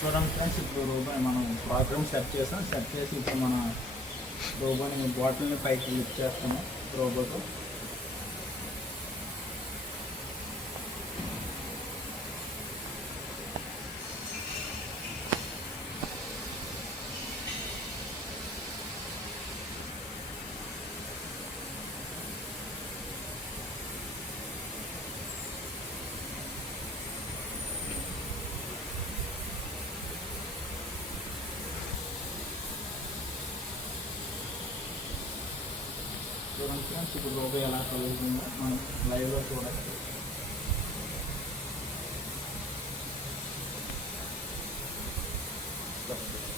చూడండి ఫ్రెండ్స్, ఇప్పుడు రోబోని మనం ప్రోగ్రామ్ సెట్ చేసాం. సెట్ చేసి ఇప్పుడు మన రోబోని బాటిల్ని పైకి లిఫ్ట్ చేస్తాము రోబోతో. చూడండి ఫ్రెండ్స్, ఇప్పుడు రోబో ఎలా కలుగుతుందో మనం లైవ్లో చూడవచ్చు.